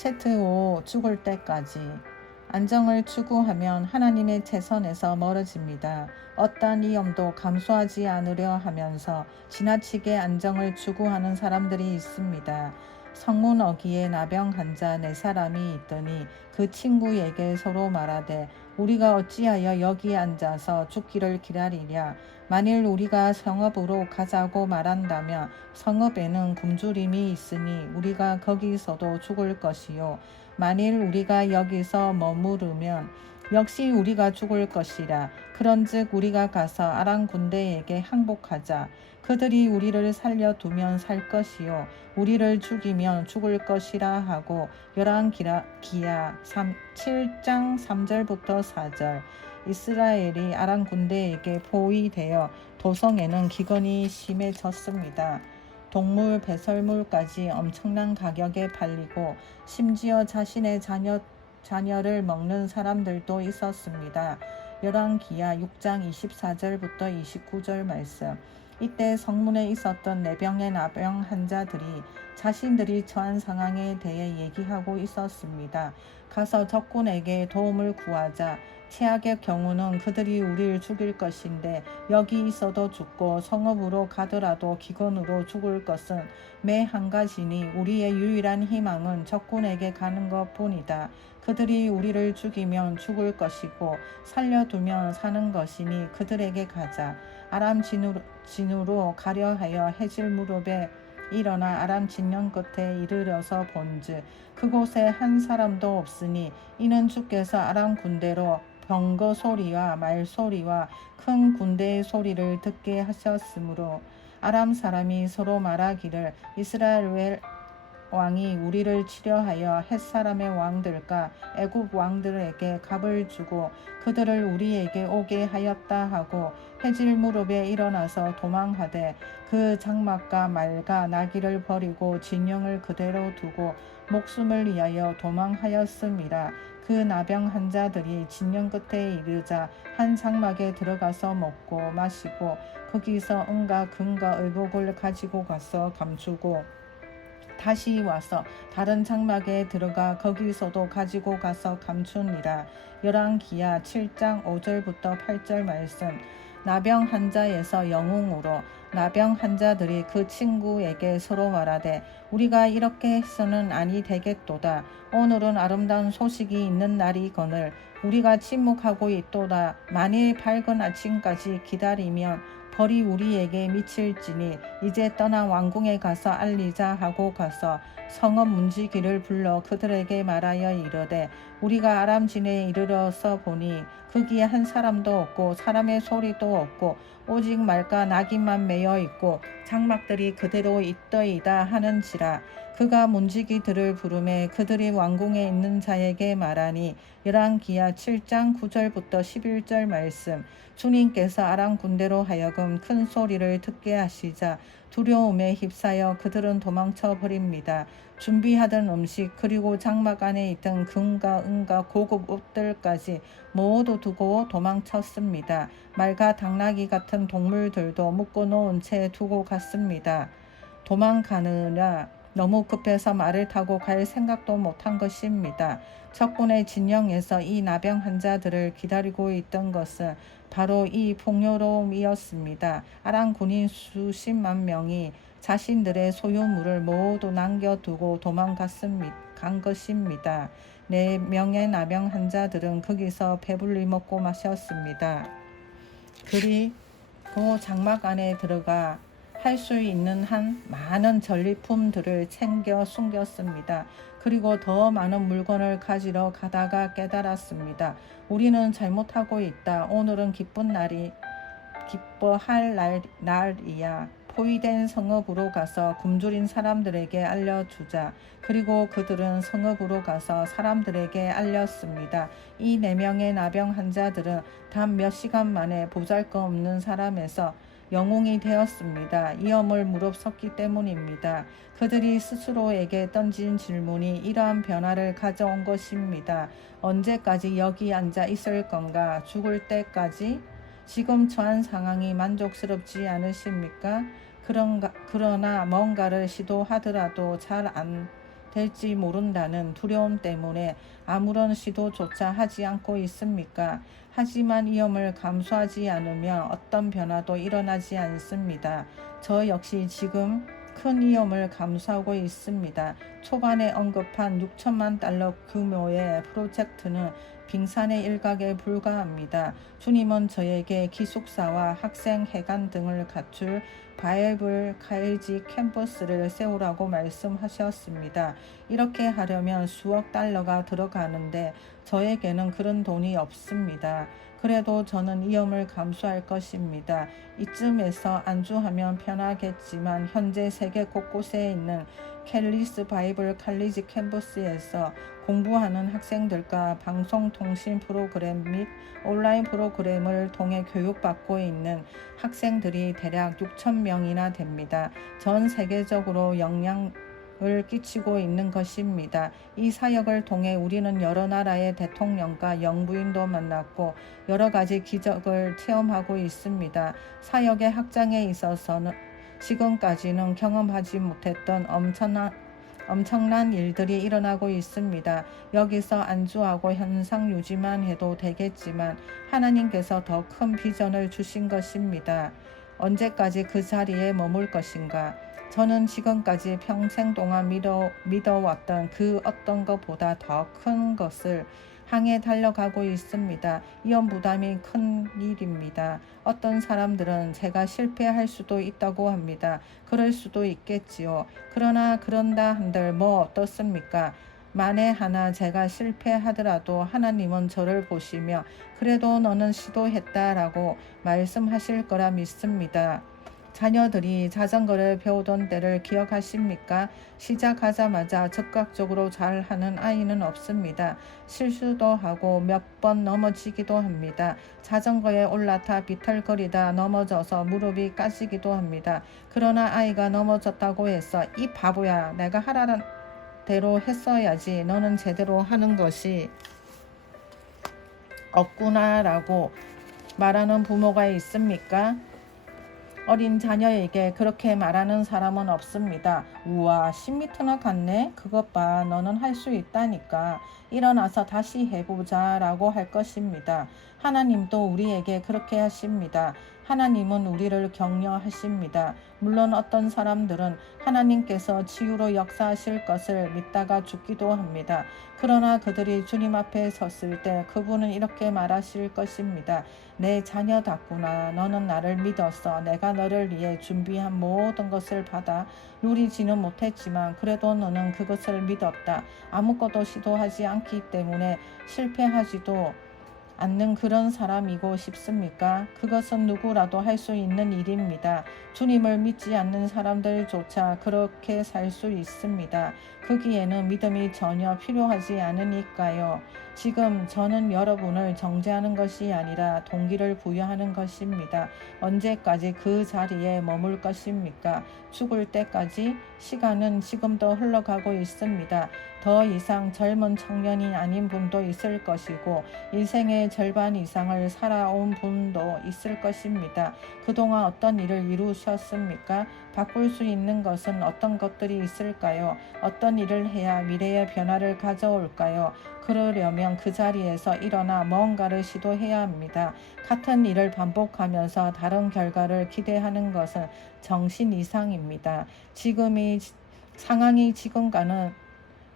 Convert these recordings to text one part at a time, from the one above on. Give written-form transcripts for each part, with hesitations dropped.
채트5 죽을 때까지. 안정을 추구하면 하나님의 최선에서 멀어집니다. 어떠한 위험도 감수하지 않으려 하면서 지나치게 안정을 추구하는 사람들이 있습니다. 성문 어귀에 나병한 자 4사람이 있더니 그 친구에게 서로 말하되 우리가 어찌하여 여기 앉아서 죽기를 기다리랴. 만일 우리가 성읍으로 가자고 말한다면 성읍에는 굶주림이 있으니 우리가 거기서도 죽을 것이요. 만일 우리가 여기서 머무르면 역시 우리가 죽을 것이라. 그런즉 우리가 가서 아람 군대에게 항복하자. 그들이 우리를 살려두면 살 것이요 우리를 죽이면 죽을 것이라 하고. 열왕기하 7장 3절부터 4절. 이스라엘이 아람 군대에게 포위되어 도성에는 기근이 심해졌습니다. 동물 배설물까지 엄청난 가격에 팔리고 심지어 자신의 자녀를 먹는 사람들도 있었습니다. 열왕기하 6장 24절부터 29절 말씀. 이때 성문에 있었던 4병의 나병 환자들이 자신들이 처한 상황에 대해 얘기하고 있었습니다. 가서 적군에게 도움을 구하자. 최악의 경우는 그들이 우리를 죽일 것인데 여기 있어도 죽고 성읍으로 가더라도 기근으로 죽을 것은 매 한 가지니 우리의 유일한 희망은 적군에게 가는 것뿐이다. 그들이 우리를 죽이면 죽을 것이고 살려두면 사는 것이니 그들에게 가자. 아람 진으로 가려 하여 해질 무렵에 일어나 아람 진영 끝에 이르러서 본즉 그곳에 한 사람도 없으니 이는 주께서 아람 군대로 병거 소리와 말 소리와 큰 군대의 소리를 듣게 하셨으므로 아람 사람이 서로 말하기를 이스라엘 왕이 우리를 치려하여 헷사람의 왕들과 애굽 왕들에게 값을 주고 그들을 우리에게 오게 하였다 하고 해질 무렵에 일어나서 도망하되 그 장막과 말과 나귀를 버리고 진영을 그대로 두고 목숨을 위하여 도망하였음이라. 그 나병 환자들이 진영 끝에 이르자 한 장막에 들어가서 먹고 마시고 거기서 은과 금과 의복을 가지고 가서 감추고 다시 와서 다른 장막에 들어가 거기서도 가지고 가서 감추니라. 열왕기하 7장 5절부터 8절 말씀. 나병 환자에서 영웅으로 나병 환자들이 그 친구에게 서로 말하되 우리가 이렇게 해서는 아니 되겠도다. 오늘은 아름다운 소식이 있는 날이거늘 우리가 침묵하고 있도다. 만일 밝은 아침까지 기다리면 벌이 우리에게 미칠지니 이제 떠나 왕궁에 가서 알리자 하고 가서 성읍 문지기를 불러 그들에게 말하여 이르되 우리가 아람 진에 이르러서 보니 거기에 한 사람도 없고 사람의 소리도 없고 오직 말과 나귀만 매여 있고 장막들이 그대로 있더이다 하는지라. 그가 문지기들을 부르매 그들이 왕궁에 있는 자에게 말하니. 열왕기하 7장 9절부터 11절 말씀. 주님께서 아람 군대로 하여금 큰 소리를 듣게 하시자 두려움에 휩싸여 그들은 도망쳐 버립니다. 준비하던 음식 그리고 장막 안에 있던 금과 은과 고급 옷들까지 모두 두고 도망쳤습니다. 말과 당나귀 같은 동물들도 묶어놓은 채 두고 갔습니다. 도망가느라 너무 급해서 말을 타고 갈 생각도 못한 것입니다. 적군의 진영에서 이 나병 환자들을 기다리고 있던 것은 바로 이 풍요로움이었습니다. 아람 군인 수십만 명이 자신들의 소유물을 모두 남겨두고 간 것입니다. 4명의 나병 환자들은 거기서 배불리 먹고 마셨습니다. 그리고 장막 안에 들어가 할 수 있는 한 많은 전리품들을 챙겨 숨겼습니다. 그리고 더 많은 물건을 가지러 가다가 깨달았습니다. 우리는 잘못하고 있다. 오늘은 기뻐할 날이야. 포위된 성읍으로 가서 굶주린 사람들에게 알려주자. 그리고 그들은 성읍으로 가서 사람들에게 알렸습니다. 이 4명의 나병 환자들은 단 몇 시간 만에 보잘것없는 사람에서 영웅이 되었습니다. 위험을 무릅썼기 때문입니다. 그들이 스스로에게 던진 질문이 이러한 변화를 가져온 것입니다. 언제까지 여기 앉아 있을 건가? 죽을 때까지? 지금 처한 상황이 만족스럽지 않으십니까? 그러나 뭔가를 시도하더라도 잘 안 될지 모른다는 두려움 때문에 아무런 시도조차 하지 않고 있습니까? 하지만 위험을 감수하지 않으면 어떤 변화도 일어나지 않습니다. 저 역시 지금 큰 위험을 감수하고 있습니다. 초반에 언급한 6천만 달러 규모의 프로젝트는 빙산의 일각에 불과합니다. 주님은 저에게 기숙사와 학생 회관 등을 갖출 바이블 칼리지 캠퍼스를 세우라고 말씀하셨습니다. 이렇게 하려면 수억 달러가 들어가는데 저에게는 그런 돈이 없습니다. 그래도 저는 위험을 감수할 것입니다. 이쯤에서 안주하면 편하겠지만 현재 세계 곳곳에 있는 캘리스 바이블 칼리지 캠퍼스에서 공부하는 학생들과 방송통신 프로그램 및 온라인 프로그램을 통해 교육받고 있는 학생들이 대략 6천 명이나 됩니다. 전 세계적으로 영향을 끼치고 있는 것입니다. 이 사역을 통해 우리는 여러 나라의 대통령과 영부인도 만났고 여러 가지 기적을 체험하고 있습니다. 사역의 확장에 있어서는 지금까지는 경험하지 못했던 엄청난 일들이 일어나고 있습니다. 여기서 안주하고 현상 유지만 해도 되겠지만 하나님께서 더 큰 비전을 주신 것입니다. 언제까지 그 자리에 머물 것인가? 저는 지금까지 평생 동안 믿어왔던 그 어떤 것보다 더 큰 것을 향해 달려가고 있습니다. 위험 부담이 큰 일입니다. 어떤 사람들은 제가 실패할 수도 있다고 합니다. 그럴 수도 있겠지요. 그러나 그런다 한들 뭐 어떻습니까? 만에 하나 제가 실패하더라도 하나님은 저를 보시며 그래도 너는 시도했다라고 말씀하실 거라 믿습니다. 자녀들이 자전거를 배우던 때를 기억하십니까? 시작하자마자 즉각적으로 잘하는 아이는 없습니다. 실수도 하고 몇 번 넘어지기도 합니다. 자전거에 올라타 비틀거리다 넘어져서 무릎이 까지기도 합니다. 그러나 아이가 넘어졌다고 해서 이 바보야, 내가 하라는 대로 했어야지, 너는 제대로 하는 것이 없구나라고 말하는 부모가 있습니까? 어린 자녀에게 그렇게 말하는 사람은 없습니다. 우와, 10m나 갔네? 그것 봐, 너는 할 수 있다니까. 일어나서 다시 해보자 라고 할 것입니다. 하나님도 우리에게 그렇게 하십니다. 하나님은 우리를 격려하십니다. 물론 어떤 사람들은 하나님께서 치유로 역사하실 것을 믿다가 죽기도 합니다. 그러나 그들이 주님 앞에 섰을 때 그분은 이렇게 말하실 것입니다. 내 자녀답구나. 너는 나를 믿었어. 내가 너를 위해 준비한 모든 것을 받아 누리지는 못했지만 그래도 너는 그것을 믿었다. 아무것도 시도하지 않기 때문에 실패하지도 않는 그런 사람이고 싶습니까? 그것은 누구라도 할 수 있는 일입니다. 주님을 믿지 않는 사람들조차 그렇게 살 수 있습니다. 거기에는 믿음이 전혀 필요하지 않으니까요. 지금 저는 여러분을 정죄하는 것이 아니라 동기를 부여하는 것입니다. 언제까지 그 자리에 머물 것입니까? 죽을 때까지? 시간은 지금도 흘러가고 있습니다. 더 이상 젊은 청년이 아닌 분도 있을 것이고 인생의 절반 이상을 살아온 분도 있을 것입니다. 그동안 어떤 일을 이루셨습니까? 바꿀 수 있는 것은 어떤 것들이 있을까요? 어떤 일을 해야 미래의 변화를 가져올까요? 그러려면 그 자리에서 일어나 뭔가를 시도해야 합니다. 같은 일을 반복하면서 다른 결과를 기대하는 것은 정신 이상입니다. 상황이 지금과는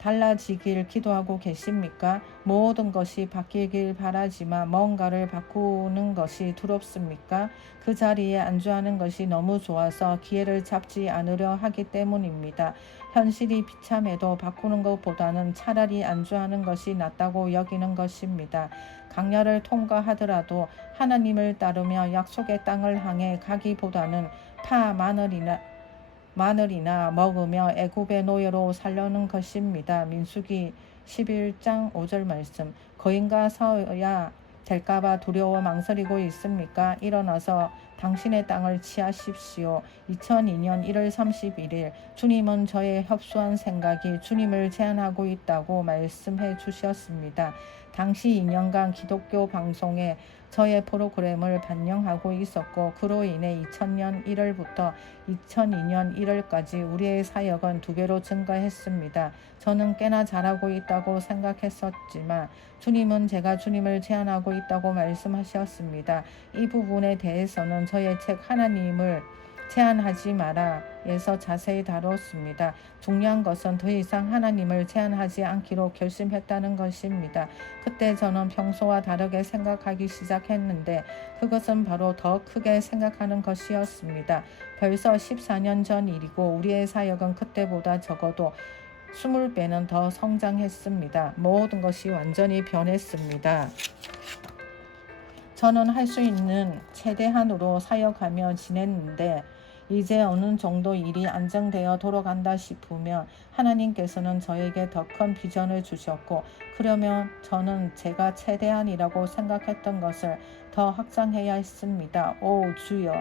달라지길 기도하고 계십니까? 모든 것이 바뀌길 바라지만 뭔가를 바꾸는 것이 두렵습니까? 그 자리에 안주하는 것이 너무 좋아서 기회를 잡지 않으려 하기 때문입니다. 현실이 비참해도 바꾸는 것보다는 차라리 안주하는 것이 낫다고 여기는 것입니다. 강야를 통과하더라도 하나님을 따르며 약속의 땅을 향해 가기보다는 파 마늘이나 먹으며 애굽의 노예로 살려는 것입니다. 민수기 11장 5절 말씀. 거인과 싸워야 될까봐 두려워 망설이고 있습니까? 일어나서 당신의 땅을 취하십시오. 2002년 1월 31일 주님은 저의 협소한 생각이 주님을 제한하고 있다고 말씀해 주셨습니다. 당시 2년간 기독교 방송에 저의 프로그램을 반영하고 있었고 그로 인해 2000년 1월부터 2002년 1월까지 우리의 사역은 2배로 증가했습니다. 저는 꽤나 잘하고 있다고 생각했었지만 주님은 제가 주님을 제한하고 있다고 말씀하셨습니다. 이 부분에 대해서는 저의 책 하나님을 제한하지 마라에서 자세히 다뤘습니다. 중요한 것은 더 이상 하나님을 제한하지 않기로 결심했다는 것입니다. 그때 저는 평소와 다르게 생각하기 시작했는데 그것은 바로 더 크게 생각하는 것이었습니다. 벌써 14년 전 일이고 우리의 사역은 그때보다 적어도 20배는 더 성장했습니다. 모든 것이 완전히 변했습니다. 저는 할 수 있는 최대한으로 사역하며 지냈는데 이제 어느 정도 일이 안정되어 돌아간다 싶으면 하나님께서는 저에게 더 큰 비전을 주셨고 그러면 저는 제가 최대한이라고 생각했던 것을 더 확장해야 했습니다. 오 주여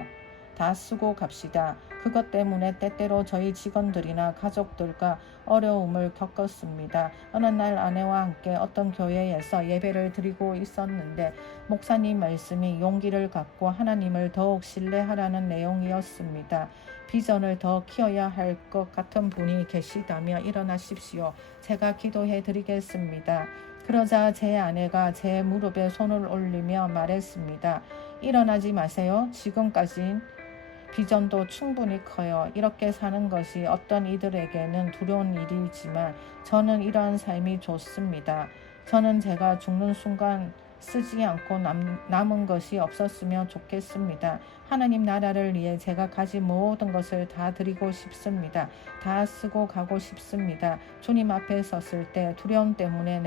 다 쓰고 갑시다. 그것 때문에 때때로 저희 직원들이나 가족들과 어려움을 겪었습니다. 어느 날 아내와 함께 어떤 교회에서 예배를 드리고 있었는데 목사님 말씀이 용기를 갖고 하나님을 더욱 신뢰하라는 내용이었습니다. 비전을 더 키워야 할 것 같은 분이 계시다면 일어나십시오. 제가 기도해 드리겠습니다. 그러자 제 아내가 제 무릎에 손을 올리며 말했습니다. 일어나지 마세요. 지금까진 비전도 충분히 커요. 이렇게 사는 것이 어떤 이들에게는 두려운 일이지만 저는 이러한 삶이 좋습니다. 저는 제가 죽는 순간 쓰지 않고 남은 것이 없었으면 좋겠습니다. 하나님 나라를 위해 제가 가진 모든 것을 다 드리고 싶습니다. 다 쓰고 가고 싶습니다. 주님 앞에 섰을 때 두려움 때문에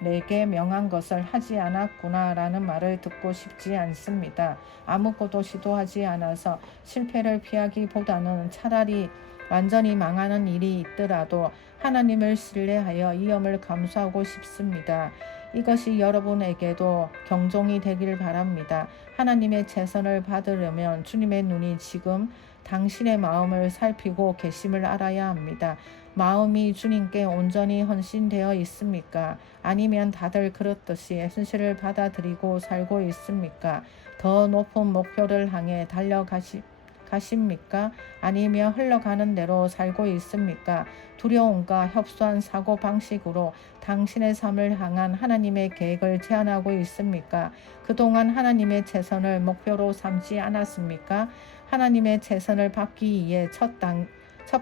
내게 명한 것을 하지 않았구나 라는 말을 듣고 싶지 않습니다. 아무것도 시도하지 않아서 실패를 피하기보다는 차라리 완전히 망하는 일이 있더라도 하나님을 신뢰하여 위험을 감수하고 싶습니다. 이것이 여러분에게도 경종이 되길 바랍니다. 하나님의 최선을 받으려면 주님의 눈이 지금 당신의 마음을 살피고 계심을 알아야 합니다. 마음이 주님께 온전히 헌신되어 있습니까? 아니면 다들 그렇듯이 현실을 받아들이고 살고 있습니까? 더 높은 목표를 향해 달려가십니까? 아니면 흘러가는 대로 살고 있습니까? 두려움과 협소한 사고 방식으로 당신의 삶을 향한 하나님의 계획을 제한하고 있습니까? 그동안 하나님의 최선을 목표로 삼지 않았습니까? 하나님의 최선을 받기 위해 첫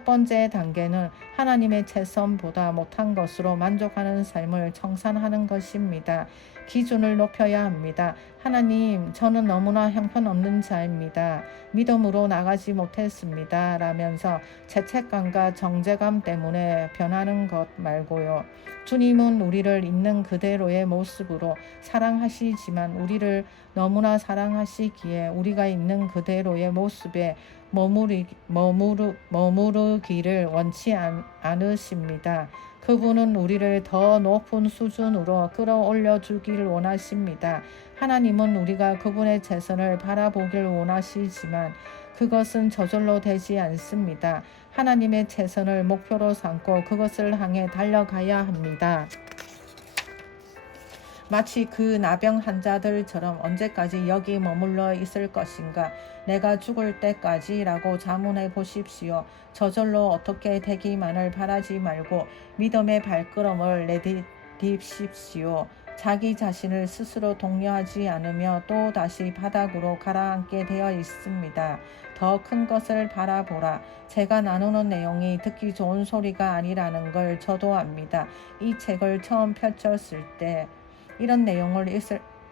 번째 단계는 하나님의 최선보다 못한 것으로 만족하는 삶을 청산하는 것입니다. 기준을 높여야 합니다. 하나님, 저는 너무나 형편없는 자입니다. 믿음으로 나가지 못했습니다. 라면서 죄책감과 정죄감 때문에 변하는 것 말고요. 주님은 우리를 있는 그대로의 모습으로 사랑하시지만 우리를 너무나 사랑하시기에 우리가 있는 그대로의 모습에 머무르기를 원치 않으십니다. 그분은 우리를 더 높은 수준으로 끌어올려 주기를 원하십니다. 하나님은 우리가 그분의 최선을 바라보길 원하시지만 그것은 저절로 되지 않습니다. 하나님의 최선을 목표로 삼고 그것을 향해 달려가야 합니다. 마치 그 나병 환자들처럼 언제까지 여기 머물러 있을 것인가? 내가 죽을 때까지라고 자문해 보십시오. 저절로 어떻게 되기만을 바라지 말고 믿음의 발걸음을 내디딥십시오. 자기 자신을 스스로 독려하지 않으며 또 다시 바닥으로 가라앉게 되어 있습니다. 더 큰 것을 바라보라. 제가 나누는 내용이 듣기 좋은 소리가 아니라는 걸 저도 압니다. 이 책을 처음 펼쳤을 때 이런 내용을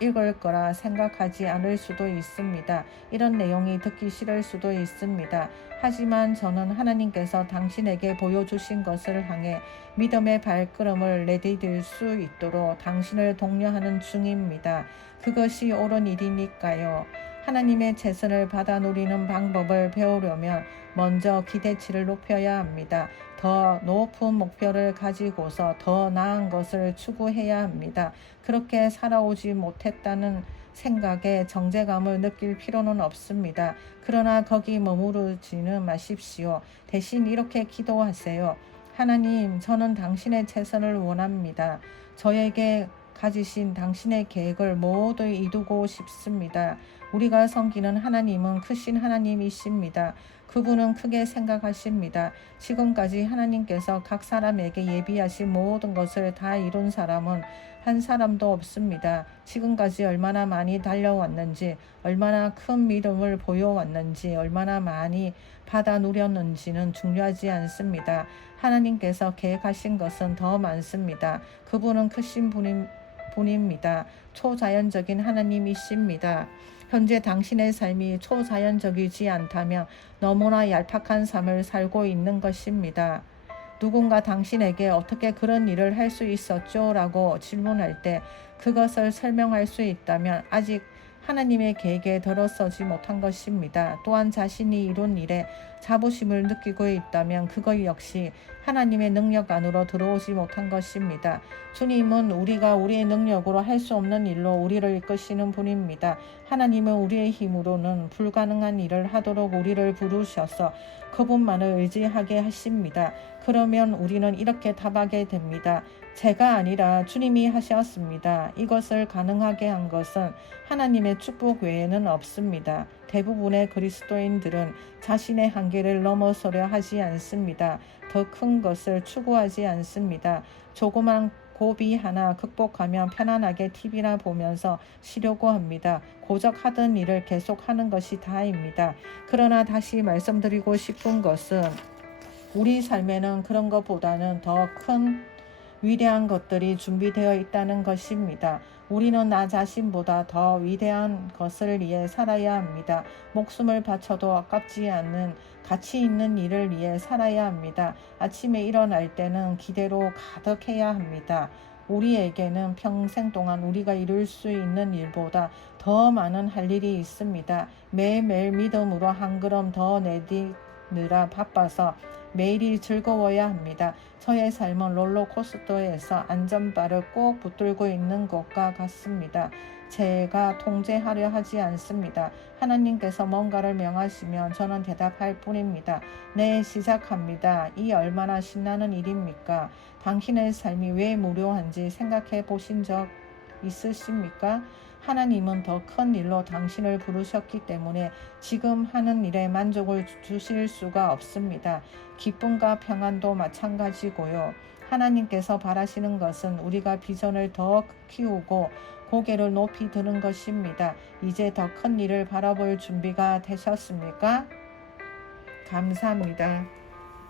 읽을 거라 생각하지 않을 수도 있습니다. 이런 내용이 듣기 싫을 수도 있습니다. 하지만 저는 하나님께서 당신에게 보여주신 것을 향해 믿음의 발걸음을 내디딜 수 있도록 당신을 독려하는 중입니다. 그것이 옳은 일이니까요. 하나님의 최선을 받아 누리는 방법을 배우려면 먼저 기대치를 높여야 합니다. 더 높은 목표를 가지고서 더 나은 것을 추구해야 합니다. 그렇게 살아오지 못했다는 생각에 정제감을 느낄 필요는 없습니다. 그러나 거기 머무르지는 마십시오. 대신 이렇게 기도하세요. 하나님, 저는 당신의 최선을 원합니다. 저에게 가지신 당신의 계획을 모두 이루고 싶습니다. 우리가 섬기는 하나님은 크신 하나님이십니다. 그분은 크게 생각하십니다. 지금까지 하나님께서 각 사람에게 예비하신 모든 것을 다 이룬 사람은 한 사람도 없습니다. 지금까지 얼마나 많이 달려왔는지, 얼마나 큰 믿음을 보여왔는지, 얼마나 많이 받아 누렸는지는 중요하지 않습니다. 하나님께서 계획하신 것은 더 많습니다. 그분은 크신 분입니다. 초자연적인 하나님이십니다. 현재 당신의 삶이 초자연적이지 않다면 너무나 얄팍한 삶을 살고 있는 것입니다. 누군가 당신에게 어떻게 그런 일을 할 수 있었죠? 라고 질문할 때 그것을 설명할 수 있다면 아직 하나님의 계획에 들어서지 못한 것입니다. 또한 자신이 이룬 일에 자부심을 느끼고 있다면 그것 역시 하나님의 능력 안으로 들어오지 못한 것입니다. 주님은 우리가 우리의 능력으로 할 수 없는 일로 우리를 이끄시는 분입니다. 하나님은 우리의 힘으로는 불가능한 일을 하도록 우리를 부르셔서 그분만을 의지하게 하십니다. 그러면 우리는 이렇게 답하게 됩니다. 제가 아니라 주님이 하셨습니다. 이것을 가능하게 한 것은 하나님의 축복 외에는 없습니다. 대부분의 그리스도인들은 자신의 한계를 넘어서려 하지 않습니다. 더 큰 것을 추구하지 않습니다. 조그만 고비 하나 극복하면 편안하게 TV나 보면서 쉬려고 합니다. 고작 하던 일을 계속 하는 것이 다입니다. 그러나 다시 말씀드리고 싶은 것은 우리 삶에는 그런 것보다는 더 큰 위대한 것들이 준비되어 있다는 것입니다. 우리는 나 자신보다 더 위대한 것을 위해 살아야 합니다. 목숨을 바쳐도 아깝지 않는 가치 있는 일을 위해 살아야 합니다. 아침에 일어날 때는 기대로 가득해야 합니다. 우리에게는 평생 동안 우리가 이룰 수 있는 일보다 더 많은 할 일이 있습니다. 매일매일 믿음으로 한 걸음 더 내딛느라 바빠서 매일이 즐거워야 합니다. 저의 삶은 롤러코스터에서 안전바를 꼭 붙들고 있는 것과 같습니다. 제가 통제하려 하지 않습니다. 하나님께서 뭔가를 명하시면 저는 대답할 뿐입니다. 네, 시작합니다. 이 얼마나 신나는 일입니까? 당신의 삶이 왜 무료한지 생각해 보신 적 있으십니까? 하나님은 더 큰 일로 당신을 부르셨기 때문에 지금 하는 일에 만족을 주실 수가 없습니다. 기쁨과 평안도 마찬가지고요. 하나님께서 바라시는 것은 우리가 비전을 더 키우고 고개를 높이 드는 것입니다. 이제 더 큰 일을 바라볼 준비가 되셨습니까? 감사합니다.